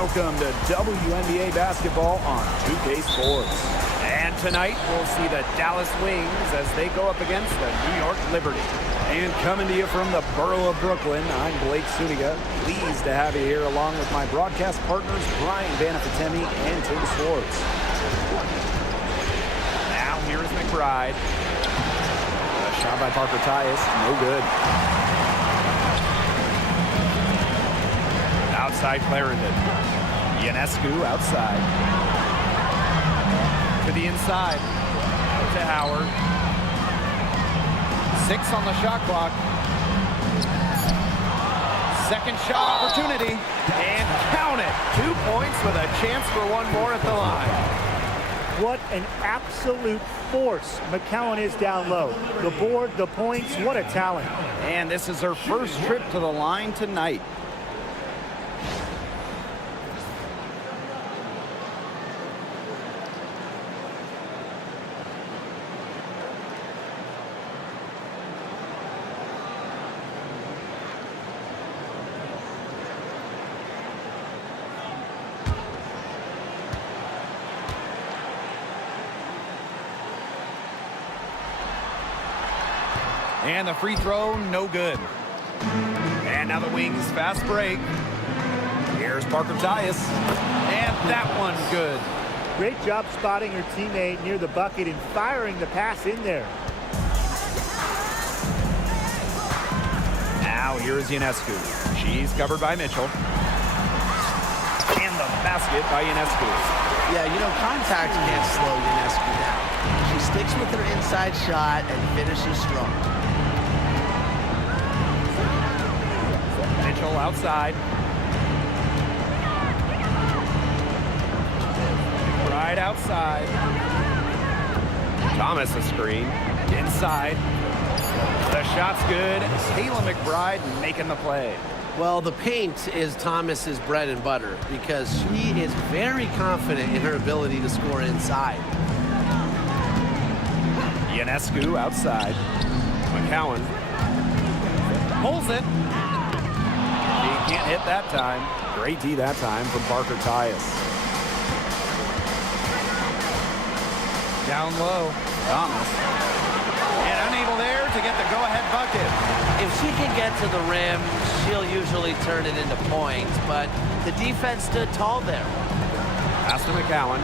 Welcome to WNBA basketball on 2K Sports. And tonight we'll see the Dallas Wings as they go up against the New York Liberty. And coming to you from the borough of Brooklyn, I'm Blake Suniga. Pleased to have you here along with my broadcast partners Brian Banafitemi and Tim Swartz. Now here's McBride. A shot by Parker Tyus, no good. Outside Clarendon. Ionescu outside. To the inside. To Howard. 6 on the shot clock. Second shot opportunity. And count it. 2 points with a chance for one more at the line. What an absolute force McCowan is down low. The board, the points, what a talent. And this is her first trip to the line tonight. And the free throw, no good. And now the Wings fast break. Here's Parker Tyus. And that one's good. Great job spotting her teammate near the bucket and firing the pass in there. Now here's Ionescu. She's covered by Mitchell. And the basket by Ionescu. Yeah, you know, contact can't slow Ionescu down. She sticks with her inside shot and finishes strong. Mitchell outside. Right outside. Thomas a screen. Inside. The shot's good. Kayla McBride making the play. Well, the paint is Thomas's bread and butter because she is very confident in her ability to score inside. Ionescu outside. McCowan pulls it. He can't hit that time. Great D that time from Parker Tyus. Down low, Thomas. And unable there to get the go-ahead bucket. If she can get to the rim, she'll usually turn it into points, but the defense stood tall there. Pass to McCowan.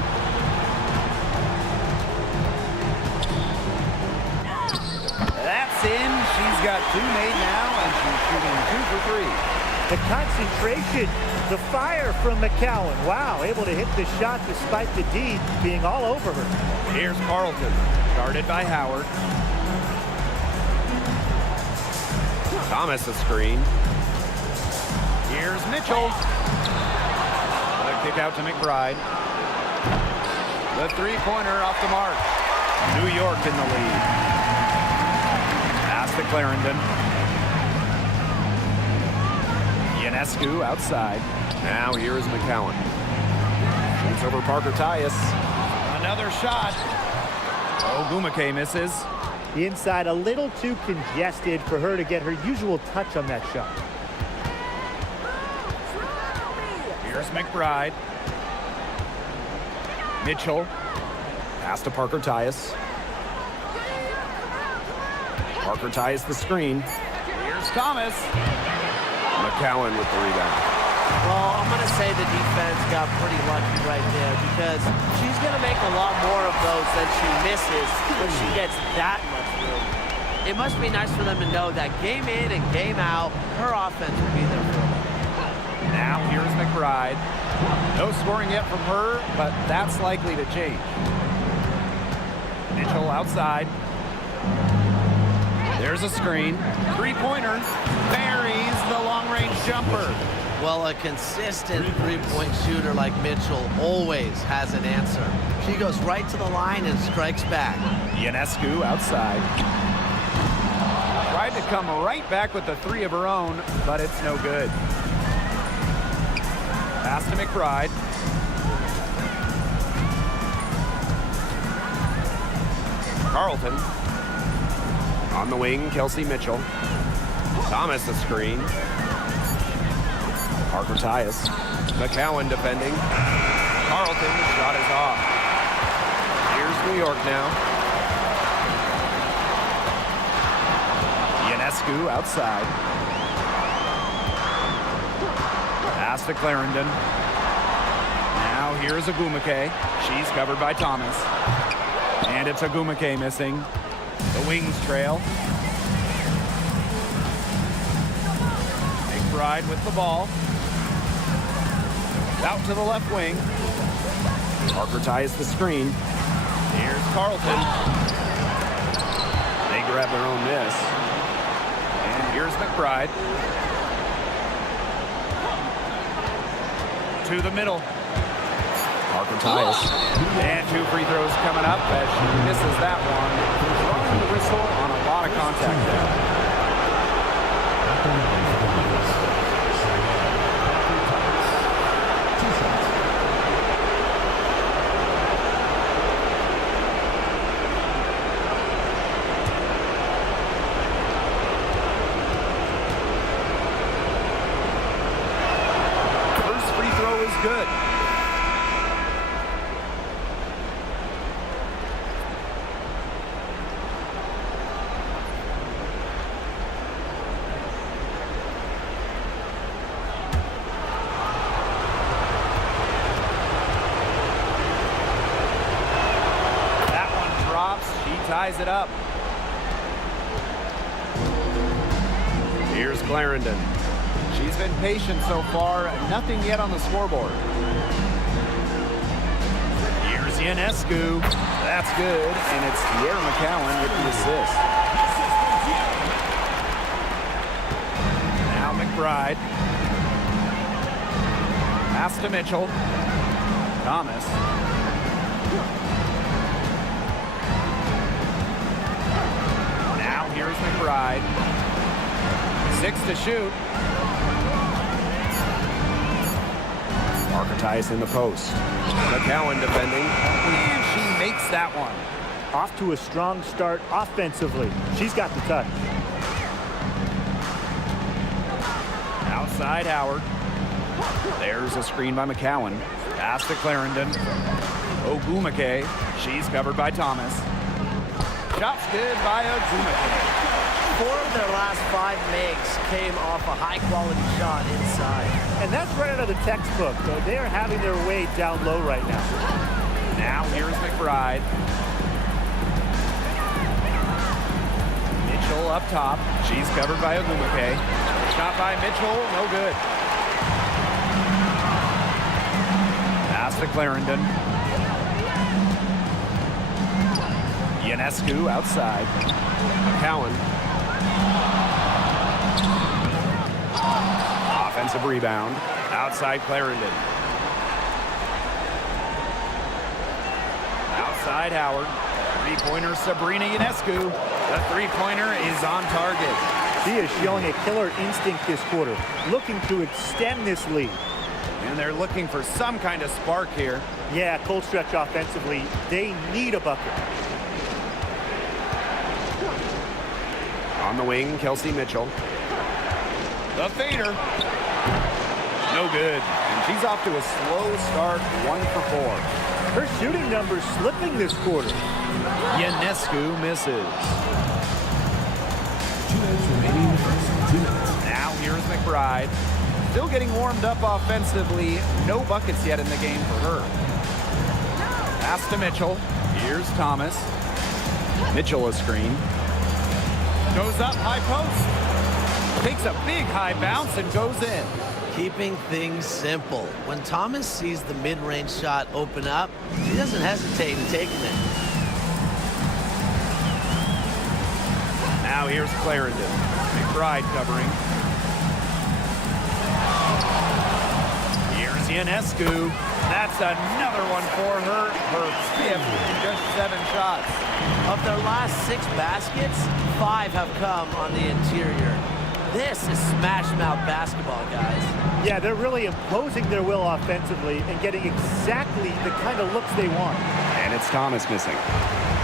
That's in. She's got 2 made now, and she's shooting 2 for 3. The concentration, the fire from McCowan. Wow, able to hit the shot despite the D being all over her. Here's Carlton, guarded by Howard. Thomas a screen. Here's Mitchell. The kick out to McBride. The three-pointer off the mark. New York in the lead. Pass to Clarendon. Ionescu outside. Now here is McCowan. Shoots over Parker Tyus. Another shot. Ogumake misses. The inside a little too congested for her to get her usual touch on that shot. Here's McBride. Mitchell. Pass to Parker Tyus. Parker Tyus the screen. Here's Thomas. McCowan with the rebound. Well, I'm going to say the defense got pretty lucky right there because she's going to make a lot more of those than she misses when she gets that much room. It must be nice for them to know that game in and game out, her offense will be there for them. Now here's McBride. No scoring yet from her, but that's likely to change. Mitchell outside. There's a screen. Three-pointer. Buries the long-range jumper. Well, a consistent three-point shooter like Mitchell always has an answer. She goes right to the line and strikes back. Ionescu outside. Tried to come right back with the 3 of her own, but it's no good. Pass to McBride. Carlton. On the wing, Kelsey Mitchell. Thomas a screen. Parker Tyus. McCowan defending. Carlton's shot is off. Here's New York now. Ionescu outside. Pass to Clarendon. Now here's Agumake. She's covered by Thomas. And it's Agumake missing. The wings trail. McBride with the ball. Out to the left wing. Parker ties the screen. Here's Carlton. They grab their own miss. And here's McBride. To the middle. Parker ties. And 2 free throws coming up as she misses that one. Drawing the whistle on a lot of contact there. First free throw is good. Ties it up. Here's Clarendon. She's been patient so far. Nothing yet on the scoreboard. Here's Ionescu. That's good. And it's Tierra McCowan with the assist. Now McBride. Pass to Mitchell. Thomas. Here's McBride. 6 to shoot. Parker ties in the post. McCowan defending. And she makes that one. Off to a strong start offensively. She's got the touch. Outside Howard. There's a screen by McCowan. Pass to Clarendon. Ogumake. She's covered by Thomas. Shot's good by Agumake. 4 of their last 5 makes came off a high-quality shot inside. And that's right out of the textbook. So they are having their way down low right now. Now here's McBride. Mitchell up top. She's covered by Agumake. Shot by Mitchell, no good. Pass to Clarendon. Ionescu outside. McCowan. Offensive rebound. Outside Clarendon. Outside Howard. Three-pointer Sabrina Ionescu. The three-pointer is on target. She is showing a killer instinct this quarter, looking to extend this lead. And they're looking for some kind of spark here. Yeah, cold stretch offensively. They need a bucket. On the wing, Kelsey Mitchell. The fader. No good. And she's off to a slow start, 1 for 4. Her shooting numbers slipping this quarter. Ionescu misses. 2 minutes remaining in the first. 2 minutes. Now here's McBride. Still getting warmed up offensively. No buckets yet in the game for her. Pass to Mitchell. Here's Thomas. Mitchell a screen. Goes up, high post. Takes a big high bounce and goes in. Keeping things simple. When Thomas sees the mid-range shot open up, he doesn't hesitate in taking it. Now here's Clarendon. McBride covering. Here's Ionescu. That's another one for her. Her 5th in just 7 shots. Of their last 6 baskets, 5 have come on the interior. This is smash-mouth basketball, guys. Yeah, they're really imposing their will offensively and getting exactly the kind of looks they want. And it's Thomas missing.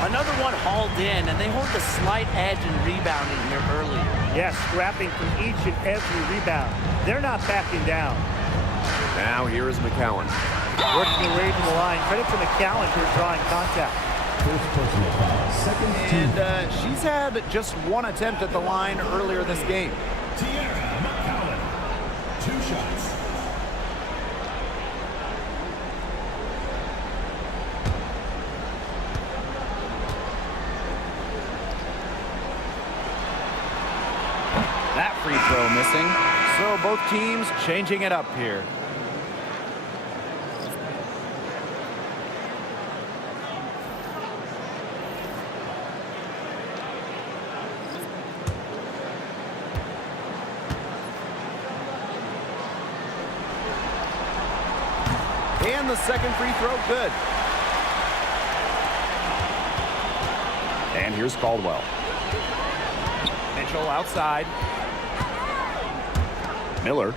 Another one hauled in, and they hold the slight edge in rebounding here early. Yeah, scrapping from each and every rebound. They're not backing down. Now here is McCowan. Working away from the line. Credit to McCowan for drawing contact. First personal foul, second team. And she's had just one attempt at the line earlier this game. McCowan, 2 shots. That free throw missing. So both teams changing it up here. And the second free throw, good. And here's Caldwell. Mitchell outside. Miller.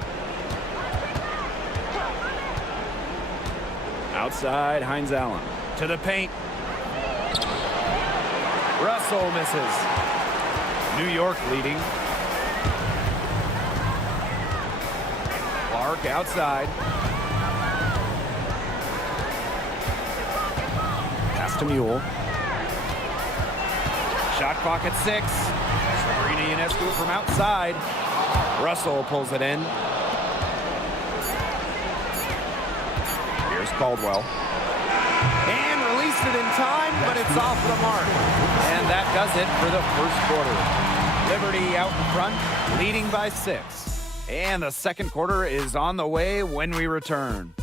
Outside, Hines Allen. To the paint. Russell misses. New York leading. Clark outside. Pass to Mule. Shot clock at 6. Sabrina Ionescu from outside. Russell pulls it in. Here's Caldwell. And released it in time, but it's off the mark. And that does it for the first quarter. Liberty out in front, leading by 6. And the second quarter is on the way when we return.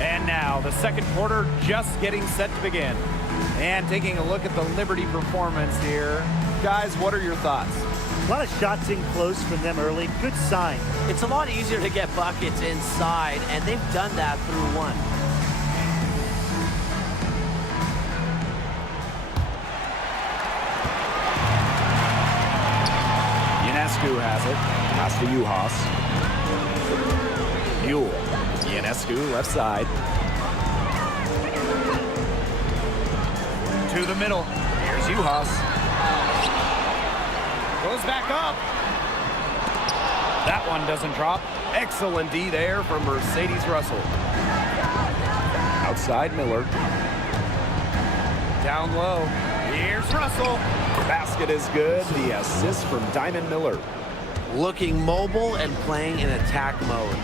And now the second quarter just getting set to begin. And taking a look at the Liberty performance here. Guys, what are your thoughts? A lot of shots in close from them early. Good sign. It's a lot easier to get buckets inside, and they've done that through one. Ionescu has it. Pass to Uhas. Mule. Ionescu left side. To the middle. Here's Uhas. Goes back up. That one doesn't drop. Excellent D there from Mercedes Russell. Outside Miller. Down low. Here's Russell. Basket is good. The assist from Diamond Miller. Looking mobile and playing in attack mode.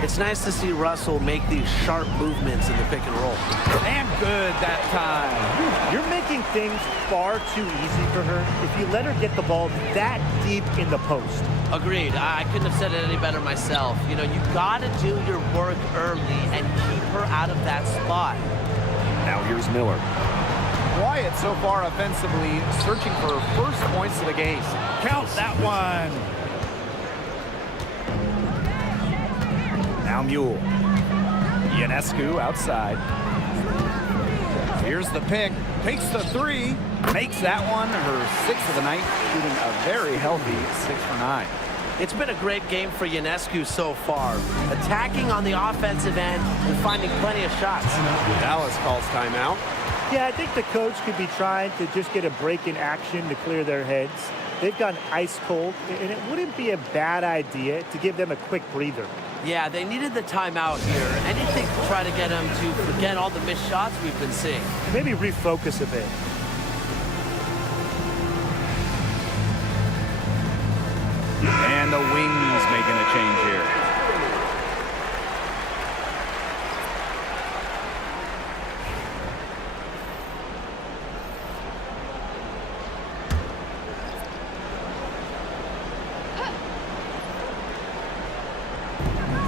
It's nice to see Russell make these sharp movements in the pick and roll. And good that time. You're making things far too easy for her if you let her get the ball that deep in the post. Agreed. I couldn't have said it any better myself. You know, you got to do your work early and keep her out of that spot. Now here's Miller. Quiet so far offensively, searching for first points of the game. Count that one. Now Mule. Ionescu outside. Here's the pick. Takes the 3. Makes that one her 6th of the night, shooting a very healthy 6 for 9. It's been a great game for Ionescu so far. Attacking on the offensive end and finding plenty of shots. Dallas calls timeout. Yeah, I think the coach could be trying to just get a break in action to clear their heads. They've gone ice cold, and it wouldn't be a bad idea to give them a quick breather. Yeah, they needed the timeout here. Anything to try to get them to forget all the missed shots we've been seeing. Maybe refocus a bit. And the Wings making a change here.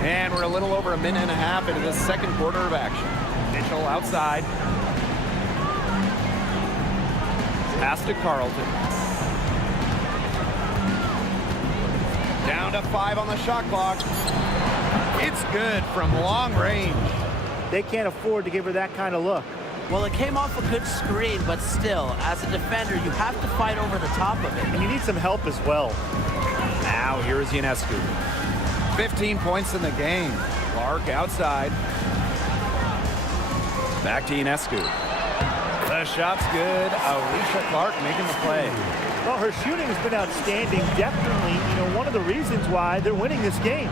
And we're a little over a minute and a half into the second quarter of action. Mitchell outside. Pass to Carlton. Down to 5 on the shot clock. It's good from long range. They can't afford to give her that kind of look. Well, it came off a good screen, but still, as a defender, you have to fight over the top of it. And you need some help as well. Now here's Ionescu. 15 points in the game. Clark outside. Back to Ionescu. The shot's good. Alicia Clark making the play. Well, her shooting has been outstanding. Definitely, one of the reasons why they're winning this game.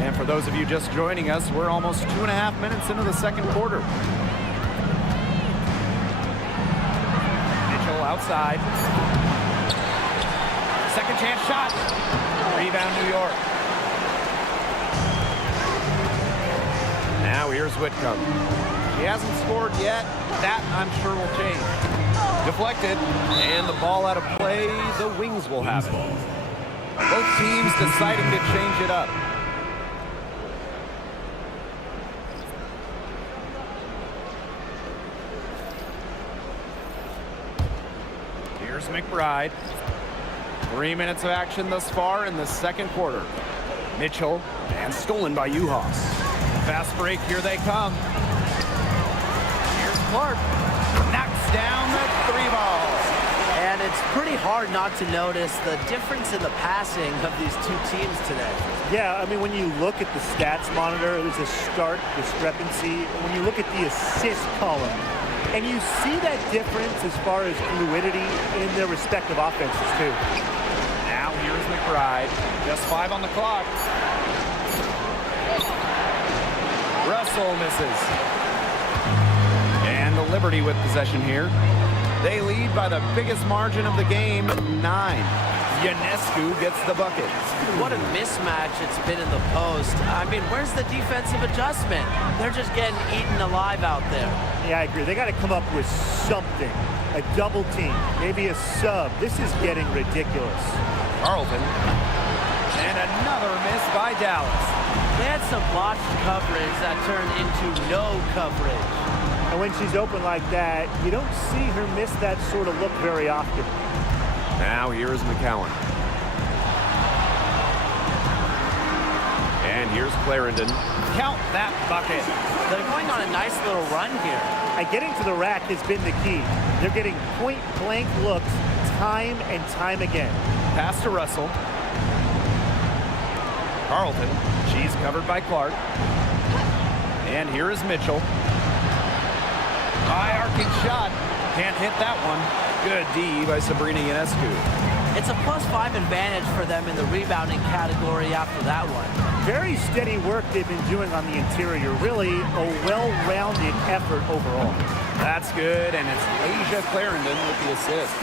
And for those of you just joining us, we're almost 2.5 minutes into the second quarter. Mitchell outside. Second chance shot. Rebound New York. Now here's Whitcomb. She hasn't scored yet. That, I'm sure, will change. Deflected, and the ball out of play. The Wings will have it. Both teams deciding to change it up. Here's McBride. 3 minutes of action thus far in the second quarter. Mitchell, and stolen by Uhas. Fast break, here they come. Here's Clark. Knocks down the three ball. And it's pretty hard not to notice the difference in the passing of these two teams today. Yeah, I mean, when you look at the stats monitor, there's a stark discrepancy. When you look at the assist column, and you see that difference as far as fluidity in their respective offenses, too. Now here's McBride. Just 5 on the clock. Russell misses. And the Liberty with possession here. They lead by the biggest margin of the game, 9. Ionescu gets the bucket. What a mismatch it's been in the post. I mean, where's the defensive adjustment? They're just getting eaten alive out there. Yeah, I agree. They got to come up with something. A double team, maybe a sub. This is getting ridiculous. Carlton. And another miss by Dallas. They had some botched coverage that turned into no coverage. And when she's open like that, you don't see her miss that sort of look very often. Now here's McCowan. And here's Clarendon. Count that bucket. They're going on a nice little run here. And getting to the rack has been the key. They're getting point-blank looks time and time again. Pass to Russell. Carlton. She's covered by Clark. And here is Mitchell. High arcing shot. Can't hit that one. Good D by Sabrina Ionescu. It's a +5 advantage for them in the rebounding category after that one. Very steady work they've been doing on the interior. Really a well-rounded effort overall. That's good, and it's Asia Clarendon with the assist.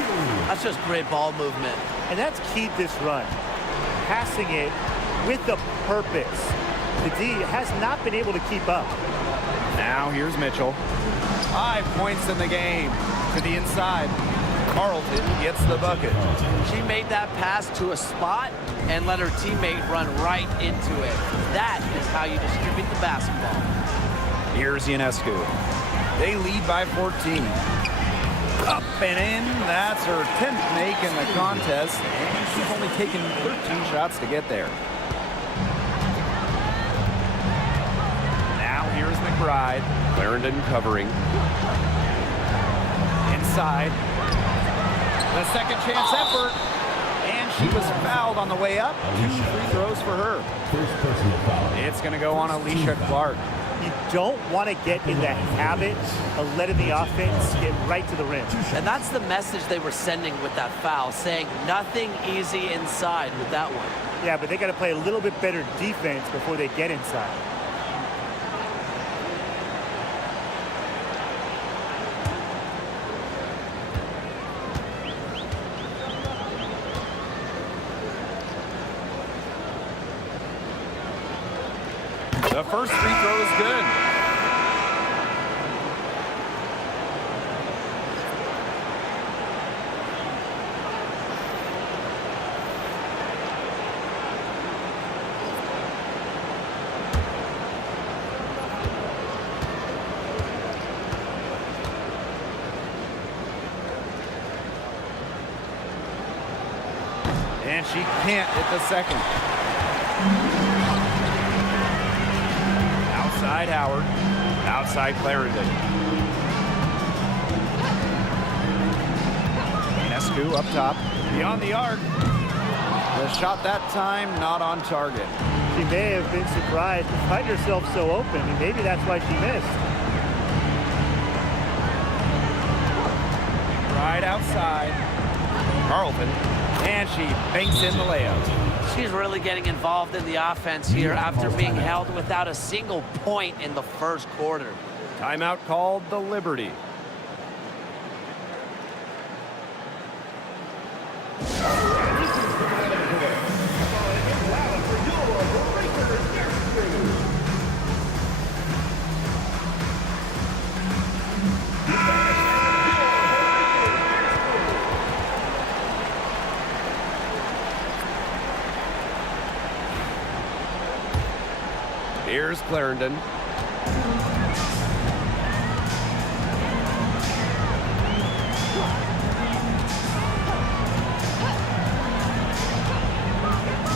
That's just great ball movement. And that's keyed this run. Passing it with a purpose. The D has not been able to keep up. Now here's Mitchell. 5 points in the game. To the inside. Carlton gets the bucket. She made that pass to a spot and let her teammate run right into it. That is how you distribute the basketball. Here's Ionescu. They lead by 14. Up and in. That's her 10th make in the contest. And she's only taken 13 shots to get there. Now here's McBride. Clarendon covering. Inside. The second chance effort. And she was fouled on the way up. 2 free throws for her. First personal foul. It's going to go on Alicia Clark. You don't want to get in the habit of letting the offense get right to the rim. And that's the message they were sending with that foul, saying nothing easy inside with that one. Yeah, but they got to play a little bit better defense before they get inside. The first free throw is good. And she can't hit the second. Outside Howard. Outside Clarendon. Ionescu. 2 up top. Beyond the arc. The shot that time not on target. She may have been surprised to find herself so open, and maybe that's why she missed. Right outside. Carlton. And she banks in the layup. She's really getting involved in the offense here after being held without a single point in the first quarter. Timeout called the Liberty. Here's Clarendon.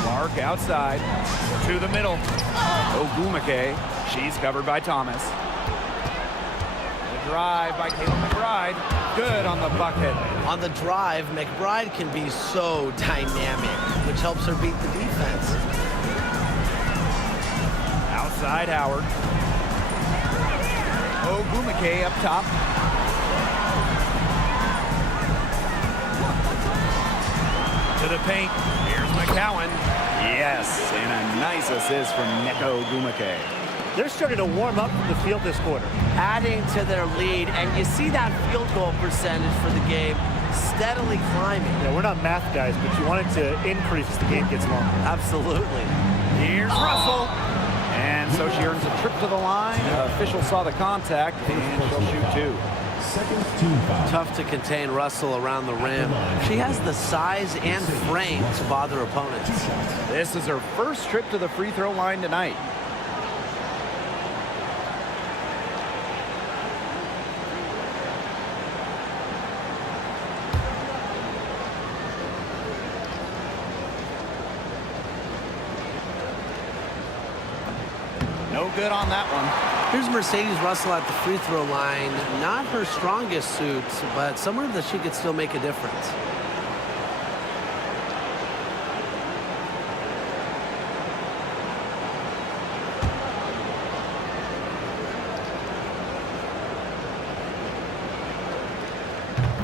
Clark outside to the middle. Ogumake. She's covered by Thomas. The drive by Caleb McBride. Good on the bucket. On the drive, McBride can be so dynamic, which helps her beat the defense. Outside Howard. Ogumake up top. To the paint. Here's McCowan. Yes, and a nice assist from Neko Ogumake. They're starting to warm up from the field this quarter. Adding to their lead, and you see that field goal percentage for the game steadily climbing. Yeah, we're not math guys, but you want it to increase as the game gets longer. Absolutely. Here's Russell. And so she earns a trip to the line. Official saw the contact, and she'll shoot 2. Second team foul. Tough to contain Russell around the rim. She has the size and frame to bother opponents. This is her first trip to the free throw line tonight. No good on that one. Here's Mercedes Russell at the free throw line. Not her strongest suit, but somewhere that she could still make a difference.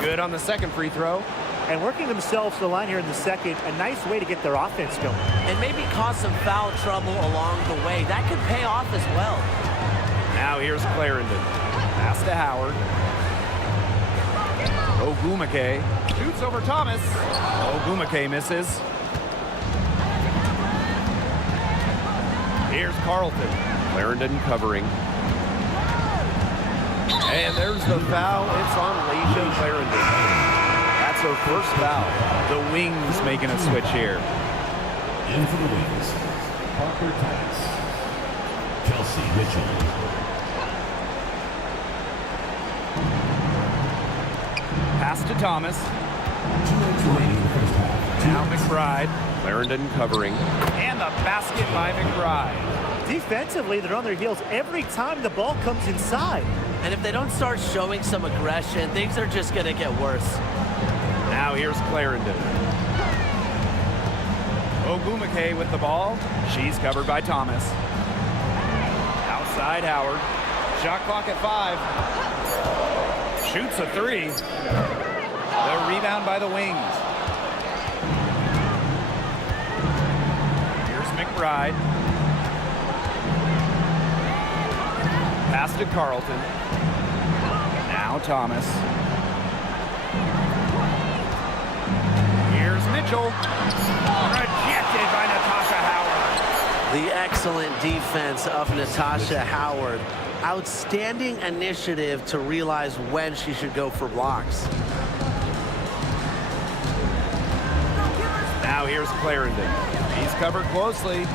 Good on the second free throw. And working themselves to the line here in the second, a nice way to get their offense going. And maybe cause some foul trouble along the way. That could pay off as well. Now here's Clarendon. Pass to Howard. Ogumake shoots over Thomas. Ogumake misses. Here's Carlton. Clarendon covering. And there's the foul. It's on Laysha Clarendon. That's her first foul. The Wings making a switch here. In for the Wings, Parker Tice, Kelsey Mitchell. Pass to Thomas. 2 minutes remaining in the first half. Now McBride. Clarendon covering. And the basket by McBride. Defensively, they're on their heels every time the ball comes inside. And if they don't start showing some aggression, things are just going to get worse. Now here's Clarendon. Ogumake with the ball. She's covered by Thomas. Outside Howard. Shot clock at 5. Shoots a 3. The rebound by the Wings. Here's McBride. Pass to Carlton. Now Thomas. Here's Mitchell. Rejected by Natasha Howard. The excellent defense of Natasha Howard. Outstanding initiative to realize when she should go for blocks. Now here's Clarendon. He's covered closely.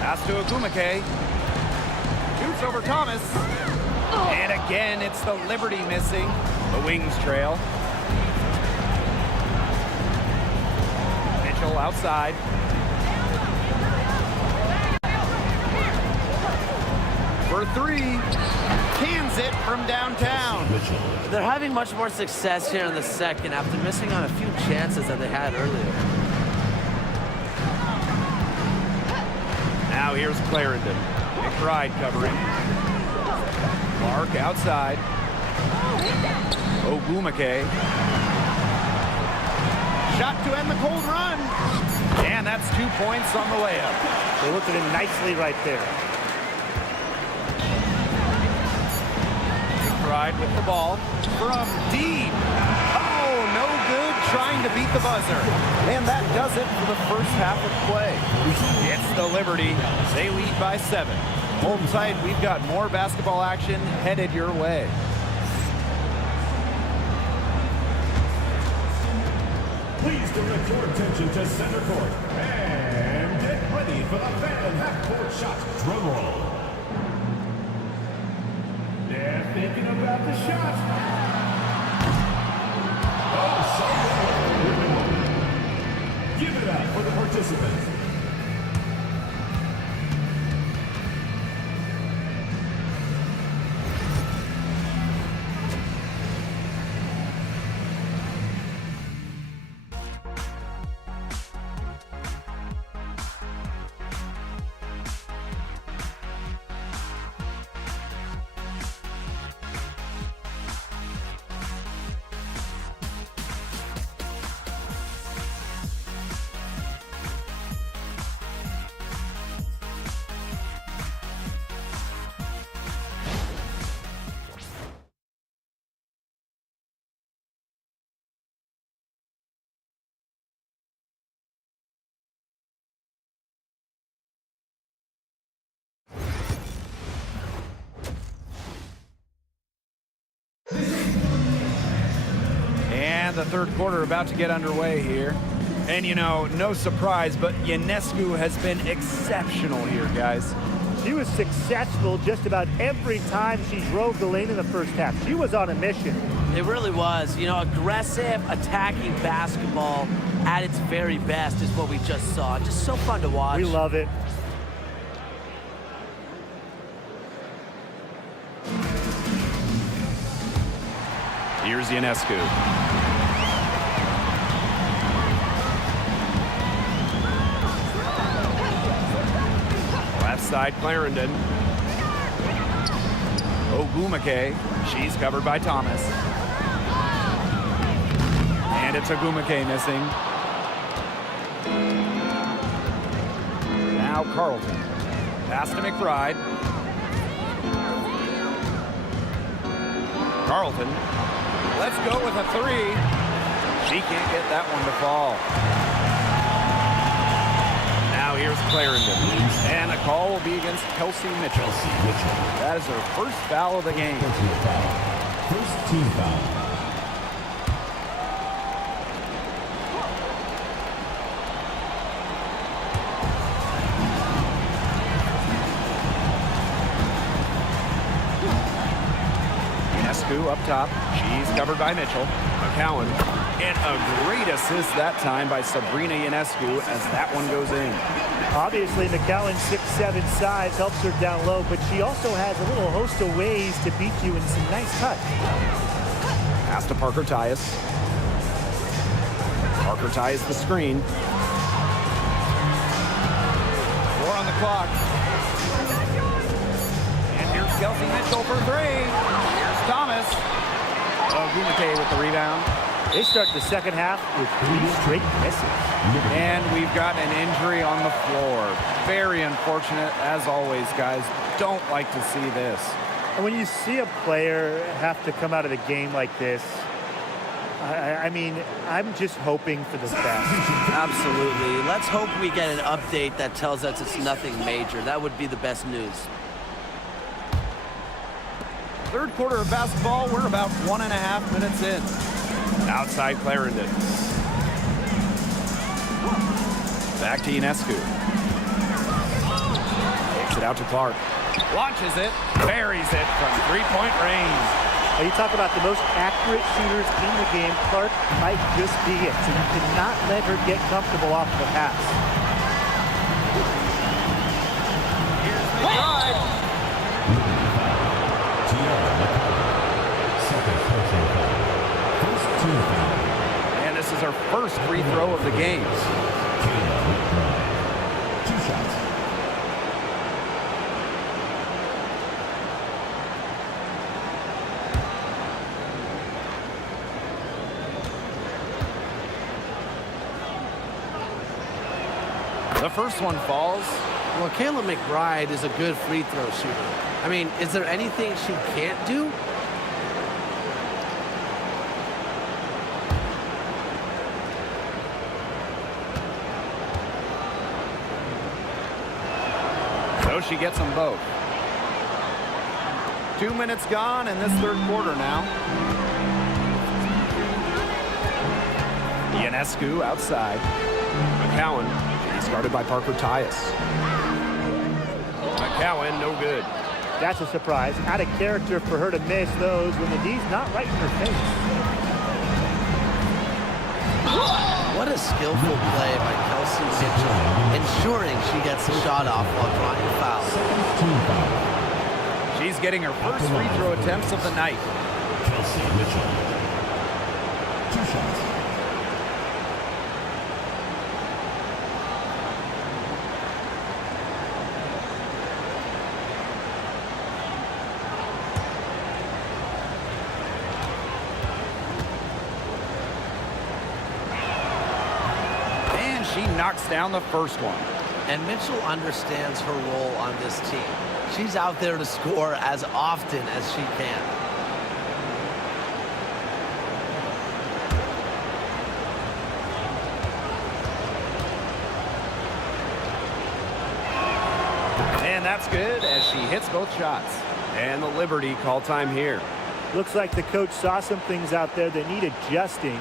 Pass to Ogumake. Shoots over Thomas. And again, it's the Liberty missing. The Wings trail. Mitchell outside. For 3. cans it from downtown. Mitchell. They're having much more success here in the second after missing on a few chances that they had earlier. Now here's Clarendon. McBride covering. Clark outside. Ogumake. Shot to end the cold run. And that's 2 points on the layup. They looked at him nicely right there. McBride with the ball from deep. Oh, no good, trying to beat the buzzer. And that does it for the first half of play. It's the Liberty. They lead by 7. Hold tight, we've got more basketball action headed your way. Please direct your attention to center court and get ready for the fan half-court shot. Drum roll. They're thinking about the shot. Oh, so give it up for the participants. And the third quarter about to get underway here. And you know, no surprise, but Ionescu has been exceptional here, guys. She was successful just about every time she drove the lane in the first half. She was on a mission. It really was. You know, aggressive, attacking basketball at its very best is what we just saw. Just so fun to watch. We love it. Here's Ionescu. Left side, Clarendon. Ogumake. She's covered by Thomas. And it's Ogumake missing. Now Carlton. Pass to McBride. Carlton. Let's go with a 3. She can't get that one to fall. Now here's Clarendon. And the call will be against Kelsey Mitchell. That is her first foul of the game. First team foul. Up top. She's covered by Mitchell. McCowan. And a great assist that time by Sabrina Ionescu as that one goes in. Obviously, McCowan's 6'7" size helps her down low, but she also has a little host of ways to beat you in some nice touch. Pass to Parker Tyus. Parker Tyus the screen. 4 on the clock. And here's Kelsey Mitchell for 3. Thomas. Ogumake with the rebound. They start the second half with 3 straight misses. And we've got an injury on the floor. Very unfortunate, as always, guys. Don't like to see this. And when you see a player have to come out of the game like this, I mean, I'm just hoping for the best. Absolutely. Let's hope we get an update that tells us it's nothing major. That would be the best news. Third quarter of basketball, we're about 1.5 minutes in. Outside Clarendon. Back to Ionescu. Takes it out to Clark. Launches it, buries it from 3-point range. When you talk about the most accurate shooters in the game, Clark might just be it. So you cannot let her get comfortable off the pass. Here's McBride. her first free throw of the game. 2 shots. The first one falls. Well, Kayla McBride is a good free throw shooter. I mean, is there anything she can't do? So she gets them both. 2 minutes gone in this third quarter now. Ionescu outside. McCowan, he's guarded by Parker Tyus. McCowan, no good. That's a surprise. Out of character for her to miss those when the D's not right in her face. What a skillful play by Kelsey Mitchell, ensuring she gets the shot off while drawing the foul. She's getting her first free throw attempts of the night. Kelsey Mitchell. 2 shots. And she knocks down the first one. And Mitchell understands her role on this team. She's out there to score as often as she can. And that's good as she hits both shots. And the Liberty call time here. Looks like the coach saw some things out there that need adjusting,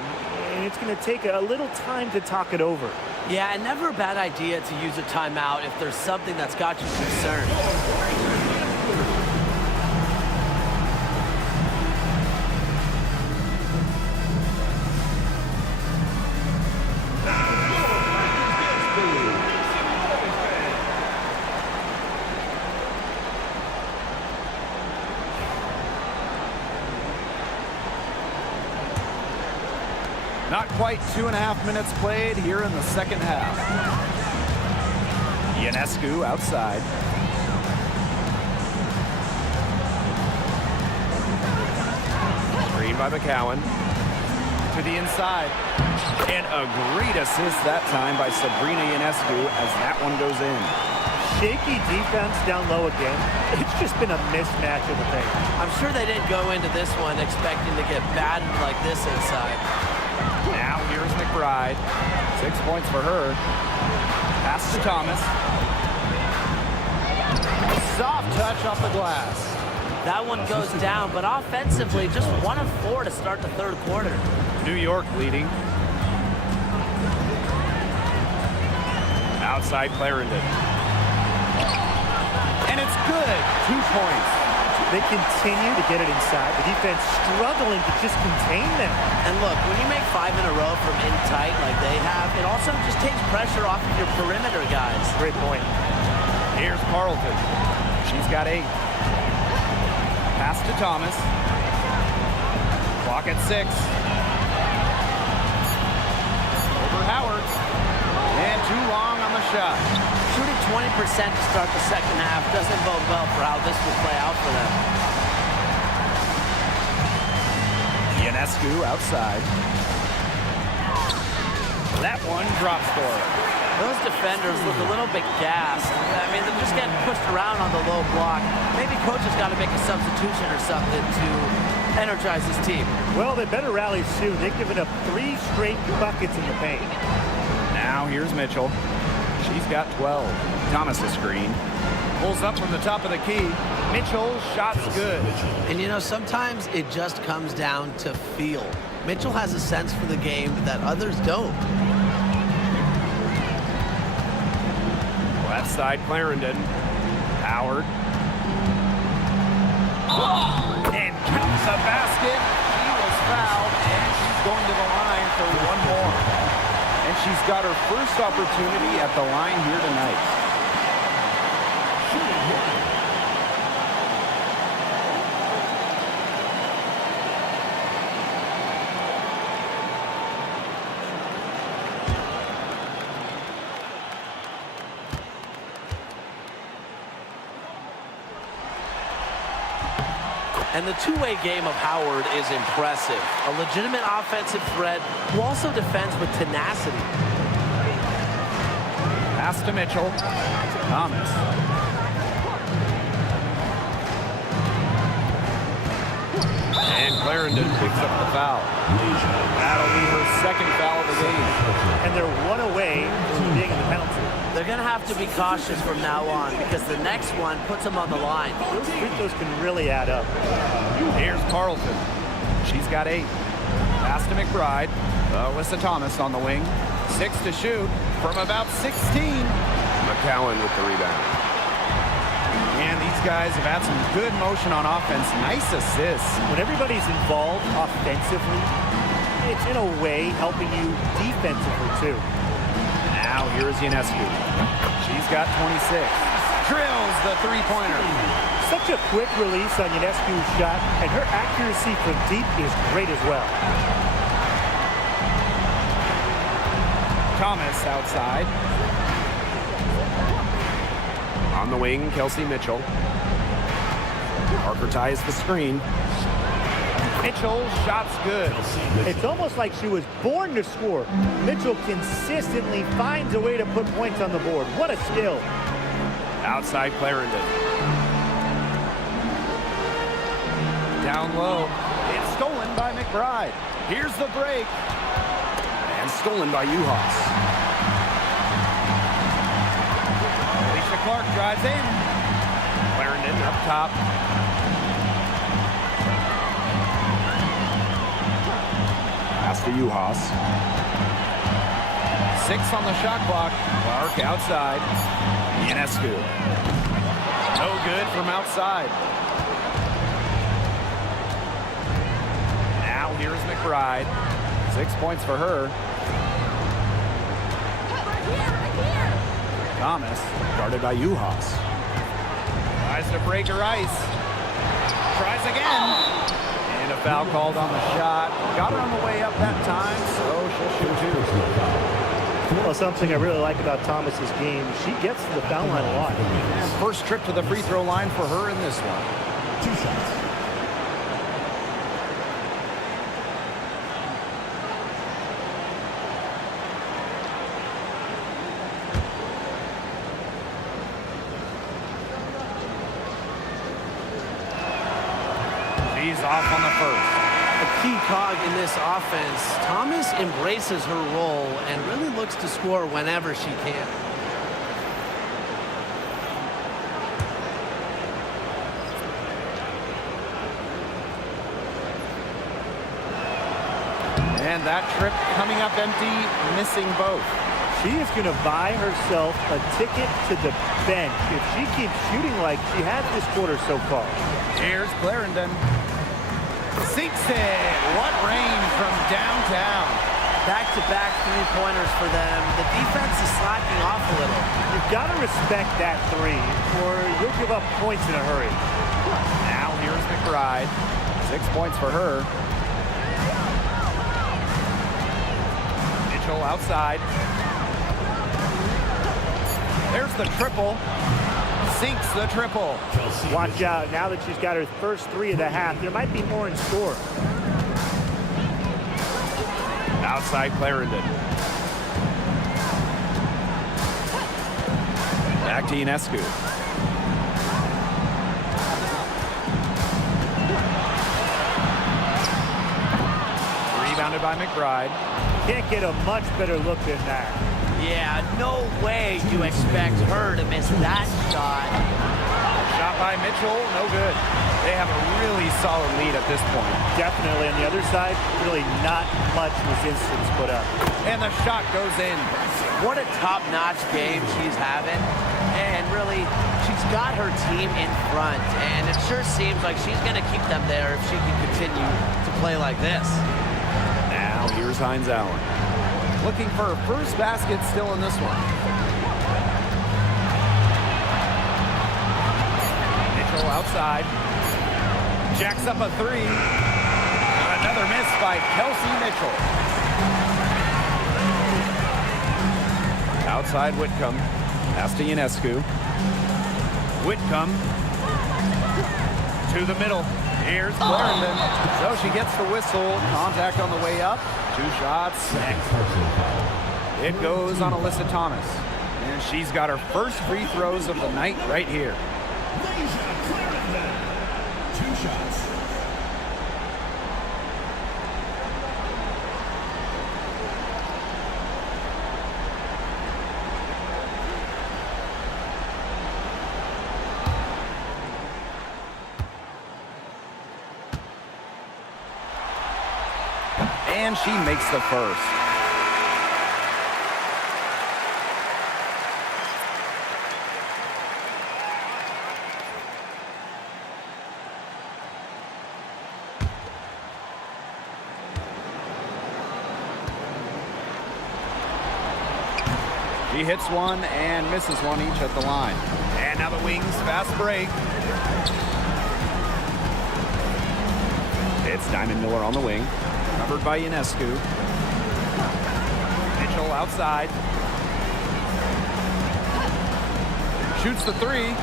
and it's going to take a little time to talk it over. Yeah, and never a bad idea to use a timeout if there's something that's got you concerned. Not quite 2.5 minutes played here in the second half. Ionescu outside. Screen by McCowan. To the inside. And a great assist that time by Sabrina Ionescu as that one goes in. Shaky defense down low again. It's just been a mismatch of the thing. I'm sure they didn't go into this one expecting to get battered like this inside. Now here's McBride. 6 points for her. Pass to Thomas. Soft touch off the glass. That one goes down, but offensively, just 1 of 4 to start the third quarter. New York leading. Outside Clarendon. And it's good. 2 points. They continue to get it inside. The defense struggling to just contain them. And look, when you make 5 in a row from in tight like they have, it also just takes pressure off of your perimeter guys. Great point. Here's Carlton. She's got 8. Pass to Thomas. Clock at 6. Over Howard. And too long on the shot. Shooting 20% to start the second half doesn't bode well for how this will play out for them. Ionescu outside. That one drops for her. Those defenders look a little bit gassed. I mean, they're just getting pushed around on the low block. Maybe coach has got to make a substitution or something to energize his team. Well, they better rally soon. They've given up 3 straight buckets in the paint. Now here's Mitchell. She's got 12. Thomas a screen. Pulls up from the top of the key. Mitchell's shot's good. And you know, sometimes it just comes down to feel. Mitchell has a sense for the game that others don't. Left side Clarendon. Howard. And counts a basket. She was fouled, and she's going to the line for 1 more. And she's got her first opportunity at the line here tonight. And the two-way game of Howard is impressive. A legitimate offensive threat who also defends with tenacity. Pass to Mitchell. Thomas. And Clarendon picks up the foul. That'll be her second foul of the game. And they're one away from being in the penalty. They're going to have to be cautious from now on because the next one puts them on the line. Those free throws can really add up. Here's Carlton. She's got 8. Pass to McBride. Alyssa Thomas on the wing. 6 to shoot from about 16. McCowan with the rebound. And these guys have had some good motion on offense. Nice assists. When everybody's involved offensively, it's in a way helping you defensively too. Now here's Ionescu. She's got 26. Drills the three-pointer. Such a quick release on Ionescu's shot, and her accuracy from deep is great as well. Thomas outside. On the wing, Kelsey Mitchell. Parker ties the screen. Mitchell's shot's good. It's almost like she was born to score. Mitchell consistently finds a way to put points on the board. What a skill. Outside Clarendon. Down low. It's stolen by McBride. Here's the break. And stolen by Uhas. Alicia Clark drives in. Clarendon up top. Pass to Uhas. 6 on the shot clock. Clark outside. Ionescu. No good from outside. Now here's McBride. 6 points for her. Thomas, guarded by Uhas. Tries to break her ice. Tries again. And a foul called on the shot. Got her on the way up that time, so she'll shoot 2. Well, something I really like about Thomas's game, she gets to the foul line a lot. And first trip to the free throw line for her in this one. 2 shots. She's off on the first. A key cog in this offense. Thomas embraces her role and really looks to score whenever she can. And that trip coming up empty, missing both. She is going to buy herself a ticket to the bench if she keeps shooting like she has this quarter so far. Here's Clarendon. Sinks it. What range from downtown. Back-to-back three-pointers for them. The defense is slacking off a little. You've got to respect that three, or you'll give up points in a hurry. Now here's McBride. 6 points for her. Mitchell outside. There's the triple. Sinks the triple. Watch out, now that she's got her first 3 of the half, there might be more in store. Outside Clarendon. Back to Ionescu. Rebounded by McBride. Can't get a much better look than that. Yeah, no way you expect her to miss that shot. Shot by Mitchell, no good. They have a really solid lead at this point. Definitely on the other side, really not much resistance put up. And the shot goes in. What a top-notch game she's having. And really, she's got her team in front. And it sure seems like she's going to keep them there if she can continue to play like this. Now here's Hines Allen. Looking for her first basket still in this one. Mitchell outside. Jacks up a 3. Another miss by Kelsey Mitchell. Outside Whitcomb. Pass to Ionescu. Whitcomb to the middle. Here's Clarendon. So she gets the whistle. Contact on the way up. 2 shots. And Personal foul. it goes on Alyssa Thomas. And she's got her first free throws of the night right here. Leisha Clarendon. 2 shots. And she makes the first. She hits one and misses one each at the line. And now the Wings fast break. It's Diamond Miller on the wing. Covered by Ionescu. Mitchell outside. Shoots the 3.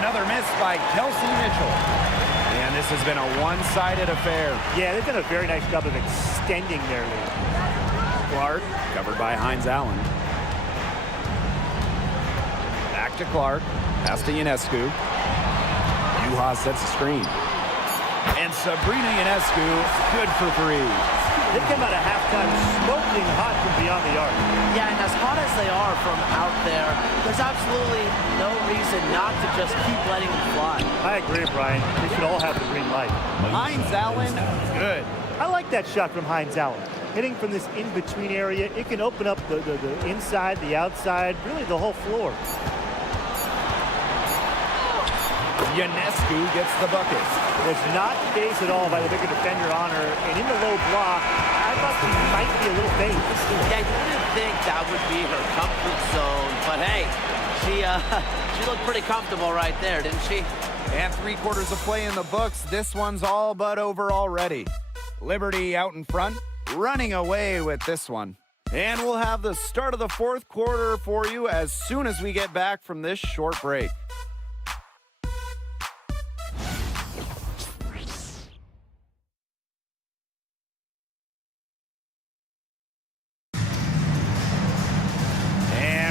Another miss by Kelsey Mitchell. And this has been a one-sided affair. Yeah, they've done a very nice job of extending their lead. Clark, covered by Hines Allen. Back to Clark. Pass to Ionescu. Juha sets a screen. And Sabrina Ionescu, good for 3. They came out of halftime smoking hot from beyond the arc. Yeah, and as hot as they are from out there, there's absolutely no reason not to just keep letting them fly. I agree, Brian. They should all have the green light. Hines Allen, good. I like that shot from Hines Allen. Hitting from this in-between area, it can open up the inside, the outside, really the whole floor. Ionescu gets the bucket. Was not phased at all by the bigger defender on her, and in the low block, I thought she might be a little phased. Yeah, you didn't think that would be her comfort zone, but hey, she looked pretty comfortable right there, didn't she? And 3/4 of play in the books. This one's all but over already. Liberty out in front, running away with this one. And we'll have the start of the 4th quarter for you as soon as we get back from this short break.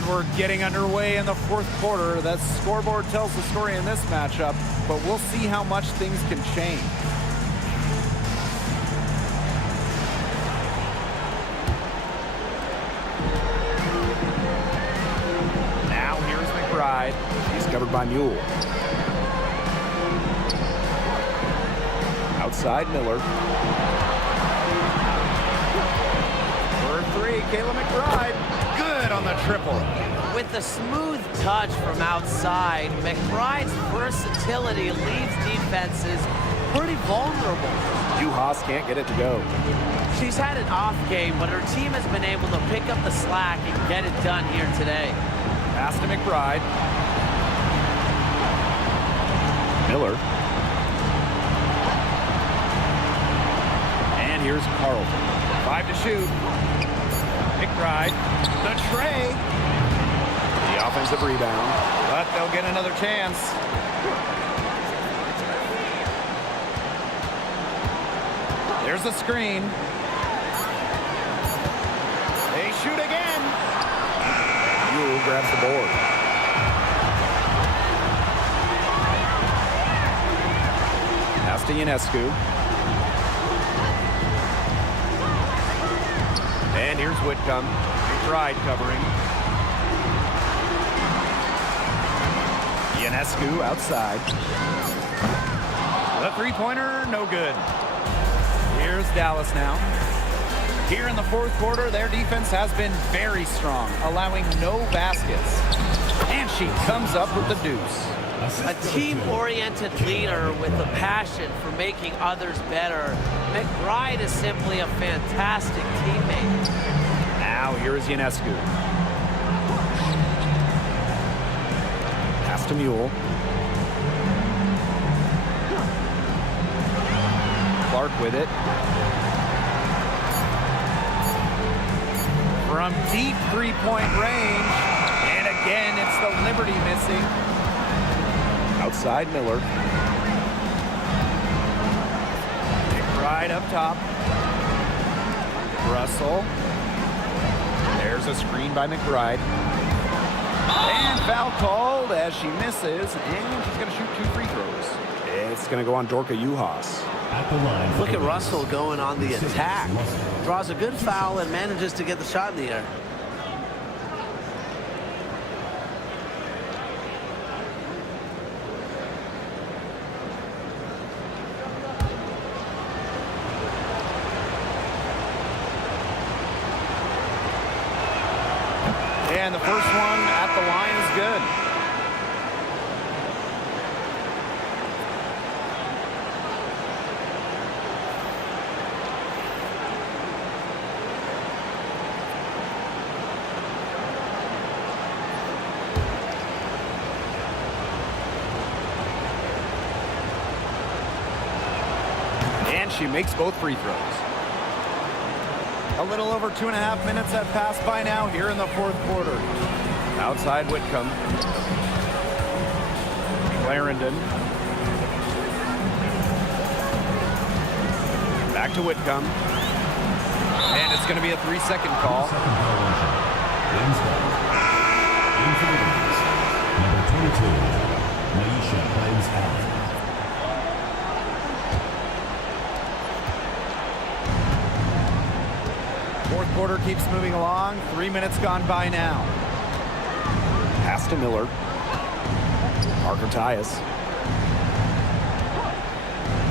We're getting underway in the 4th quarter. That scoreboard tells the story in this matchup, but we'll see how much things can change. Now here's McBride. He's covered by Mule. Outside Miller. For 3, Kayla McBride. Good on the triple. With the smooth touch from outside, McBride's versatility leaves defenses pretty vulnerable. Juhas can't get it to go. She's had an off game, but her team has been able to pick up the slack and get it done here today. Pass to McBride. Miller. And here's Carlton. 5 to shoot. McBride. The tray. The offensive rebound. But they'll get another chance. There's the screen. They shoot again. Yule grabs the board. Pass to Ionescu. And here's Whitcomb. McBride covering. Ionescu outside. The three-pointer, no good. Here's Dallas now. Here in the 4th quarter, their defense has been very strong, allowing no baskets. And she comes up with the deuce. A team-oriented leader with a passion for making others better. McBride is simply a fantastic teammate. Now here is Ionescu. Pass to Mule. Clark with it. From deep three-point range. And again, it's the Liberty missing. Outside Miller. McBride up top. Russell. There's a screen by McBride. And foul called as she misses, and she's going to shoot 2 free throws. It's going to go on Dorka Juhas. At the line. Look at Russell going on the attack. Draws a good foul and manages to get the shot in the air. And the first one at the line is good. And she makes both free throws. A little over 2.5 minutes have passed by now here in the fourth quarter. Outside Whitcomb. Clarendon. Back to Whitcomb. And it's going to be a 3-second call. In for the Wings, number 22, Maisha Hines-Allen. Fourth quarter keeps moving along. 3 minutes gone by now. Pass to Miller. Parker Tyus.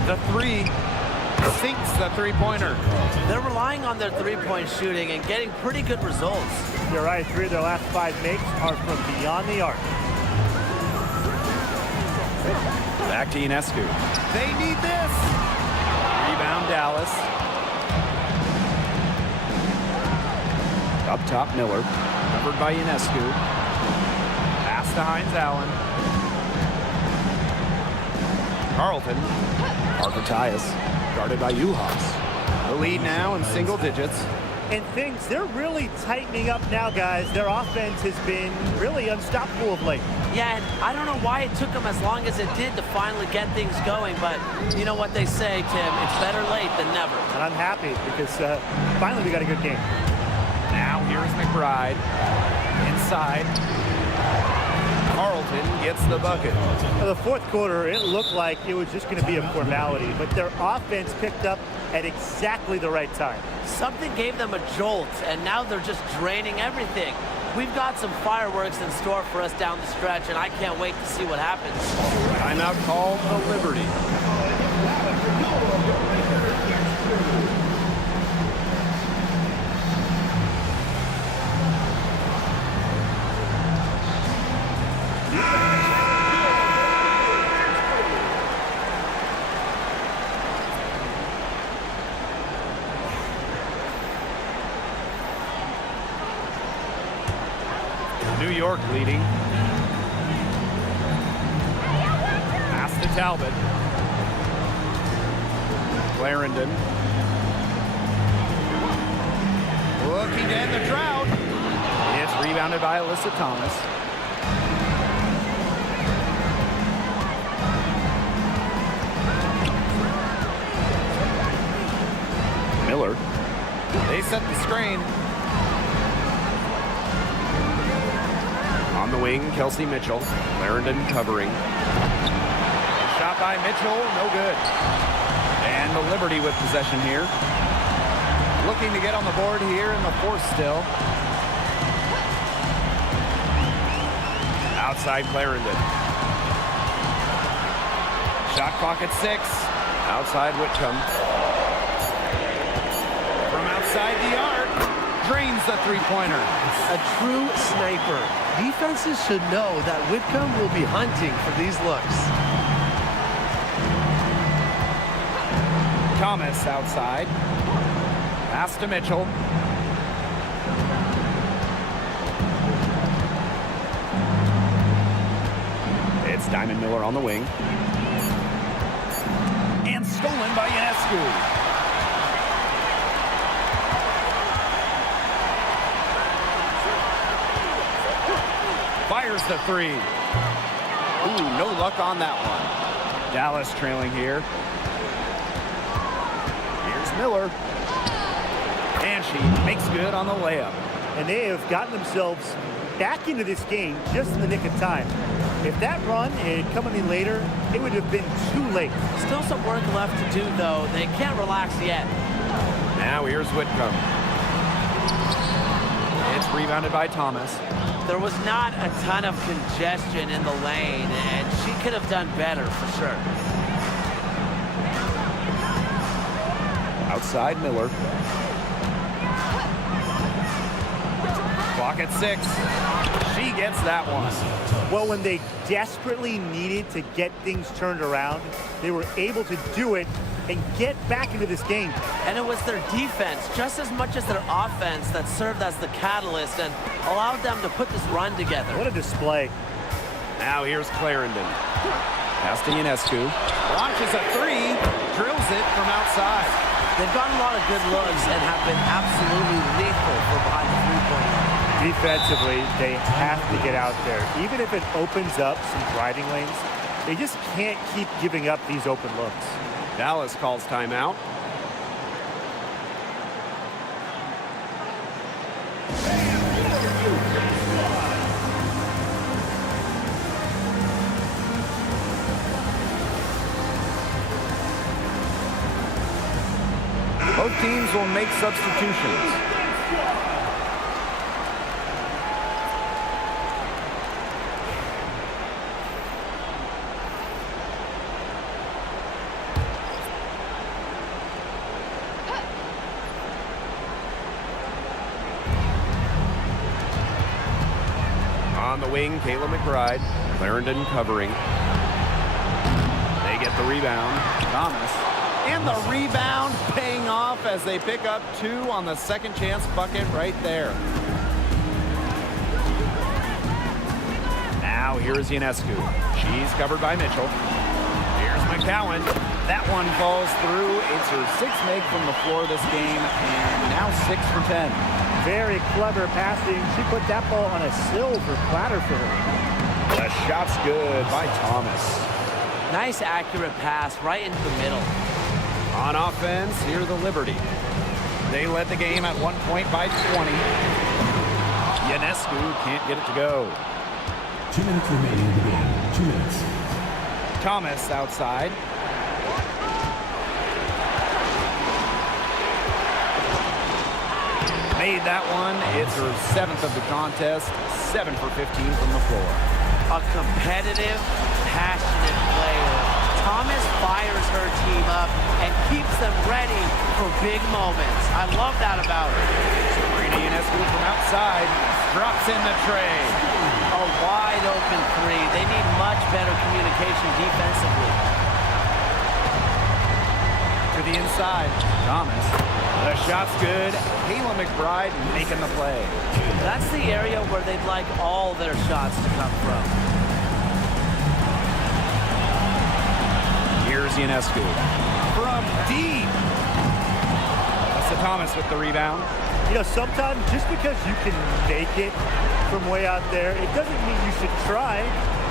The three sinks the three-pointer. They're relying on their three-point shooting and getting pretty good results. You're right. 3 of their last 5 makes are from beyond the arc. Back to Ionescu. They need this. Rebound Dallas. Up top, Miller. Covered by Ionescu. Pass to Hines-Allen. Carlton. Parker Tyus. Guarded by Juhas. The lead now in single digits. And things, they're really tightening up now, guys. Their offense has been really unstoppable of late. Yeah, and I don't know why it took them as long as it did to finally get things going, but you know what they say, Tim, it's better late than never. And I'm happy because finally we got a good game. Now here's McBride. Inside. Carlton gets the bucket. Now, the fourth quarter, it looked like it was just going to be a formality, but their offense picked up at exactly the right time. Something gave them a jolt, and now they're just draining everything. We've got some fireworks in store for us down the stretch, and I can't wait to see what happens. Timeout called the Liberty. New York leading. Pass to Talbot. Clarendon. Looking to end the drought. It's rebounded by Alyssa Thomas. Miller. They set the screen. On the wing, Kelsey Mitchell. Clarendon covering. Shot by Mitchell, no good. And the Liberty with possession here. Looking to get on the board here in the fourth still. Outside Clarendon. Shot clock at 6. Outside Whitcomb. From outside the arc. Drains the three-pointer. A true sniper. Defenses should know that Whitcomb will be hunting for these looks. Thomas outside. Pass to Mitchell. It's Diamond Miller on the wing. And stolen by Ionescu. Fires the three. Ooh, no luck on that one. Dallas trailing here. Miller. And she makes good on the layup. And they have gotten themselves back into this game just in the nick of time. If that run had come any later, it would have been too late. Still some work left to do, though. They can't relax yet. Now here's Whitcomb. It's rebounded by Thomas. There was not a ton of congestion in the lane, and she could have done better for sure. Outside Miller. Clock at 6. She gets that one. Well, when they desperately needed to get things turned around, they were able to do it and get back into this game. And it was their defense, just as much as their offense, that served as the catalyst and allowed them to put this run together. What a display. Now here's Clarendon. Pass to Ionescu. Launches a 3. Drills it from outside. They've gotten a lot of good looks and have been absolutely lethal for behind the three-point line. Defensively, they have to get out there. Even if it opens up some driving lanes, they just can't keep giving up these open looks. Dallas calls timeout. Both teams will make substitutions. On the wing, Kayla McBride. Clarendon covering. They get the rebound. Thomas. And the rebound paying off as they pick up 2 on the second chance bucket right there. Now here's Ionescu. She's covered by Mitchell. Here's McCowan. That one falls through. It's her 6th make from the floor this game, and now 6 for 10. Very clever passing. She put that ball on a silver platter for her. The shot's good by Thomas. Nice, accurate pass right into the middle. On offense, here the Liberty. They led the game at 1 point by 20. Ionescu can't get it to go. 2 minutes remaining in the game. 2 minutes. Thomas outside. Made that one. It's her 7th of the contest. 7 for 15 from the floor. A competitive, passionate player. Thomas fires her team up and keeps them ready for big moments. I love that about her. Sabrina Ionescu from outside. Drops in the tray. A wide open 3. They need much better communication defensively. To the inside. Thomas. The shot's good. Kayla McBride making the play. That's the area where they'd like all their shots to come from. Here's Ionescu. From deep. That's Thomas with the rebound. You know, sometimes just because you can make it from way out there, it doesn't mean you should try.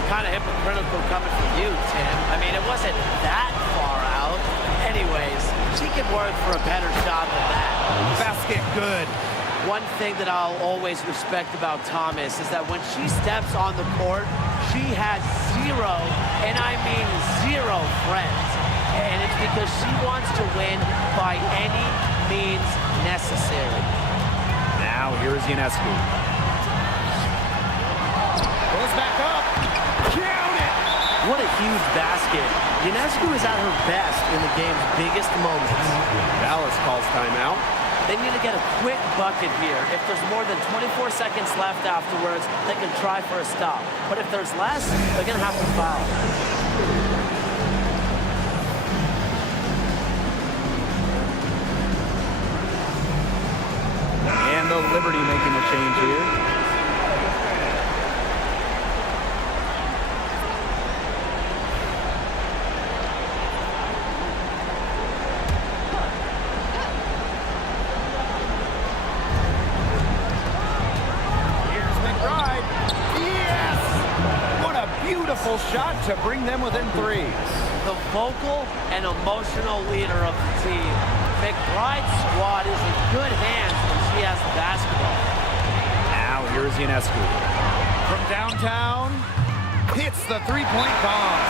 Kind of hypocritical coming from you, Tim. I mean, it wasn't that far out. Anyways, she can work for a better shot than that. Basket good. One thing that I'll always respect about Thomas is that when she steps on the court, she has 0, and I mean 0 friends. And it's because she wants to win by any means necessary. Now here's Ionescu. Goes back up. Count it! What a huge basket. Ionescu is at her best in the game's biggest moments. Dallas calls timeout. They need to get a quick bucket here. If there's more than 24 seconds left afterwards, they can try for a stop. But if there's less, they're going to have to foul. And the Liberty making a change here. Shot to bring them within 3. The vocal and emotional leader of the team. McBride's squad is in good hands when she has the basketball. Now here's Ionescu. From downtown, hits the three-point bomb.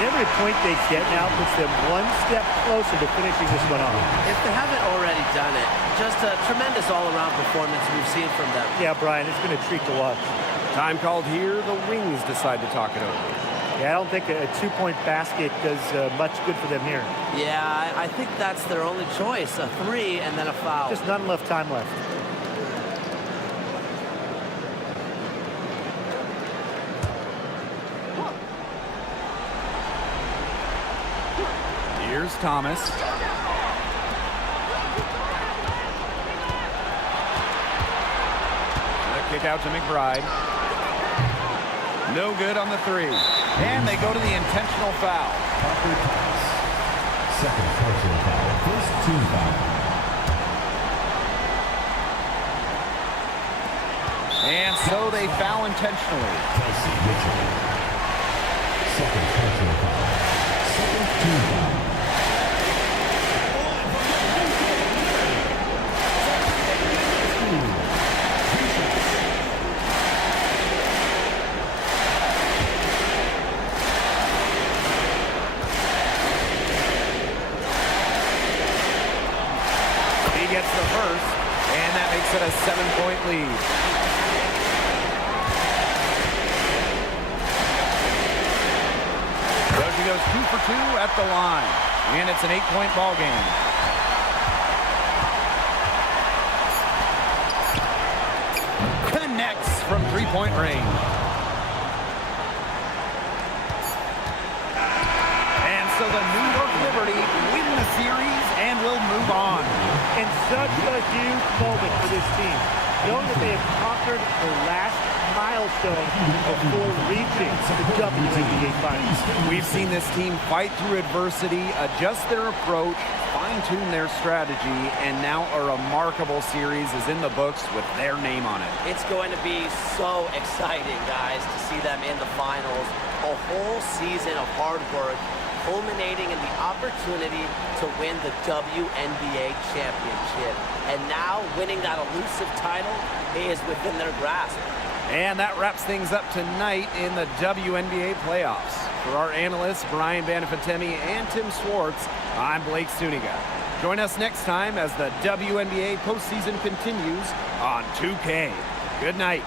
Every point they get now puts them one step closer to finishing this one off. If they haven't already done it, just a tremendous all-around performance we've seen from them. Yeah, Brian, it's been a treat to watch. Time called here. The Wings decide to talk it over. Yeah, I don't think a two-point basket does much good for them here. Yeah, I think that's their only choice, a three and then a foul. Just not enough time left. Here's Thomas. The kick out to McBride. No good on the three. And they go to the intentional foul. Parker Thomas. Second personal foul. First team foul. And so they foul intentionally. Kelsey Mitchell. Second personal foul. Second team foul. Gets the first, and that makes it a 7-point lead. So she goes 2 for 2 at the line, and it's an 8-point ball game. Connects from three-point range. And so the New York Liberty win the series and will move on. And such a huge moment for this team, knowing that they have conquered the last milestone before reaching the WNBA Finals. We've seen this team fight through adversity, adjust their approach, fine-tune their strategy, and now a remarkable series is in the books with their name on it. It's going to be so exciting, guys, to see them in the finals. A whole season of hard work, culminating in the opportunity to win the WNBA championship. And now winning that elusive title is within their grasp. And that wraps things up tonight in the WNBA playoffs. For our analysts, Brian Banafantemi and Tim Swartz, I'm Blake Suniga. Join us next time as the WNBA postseason continues on 2K. Good night.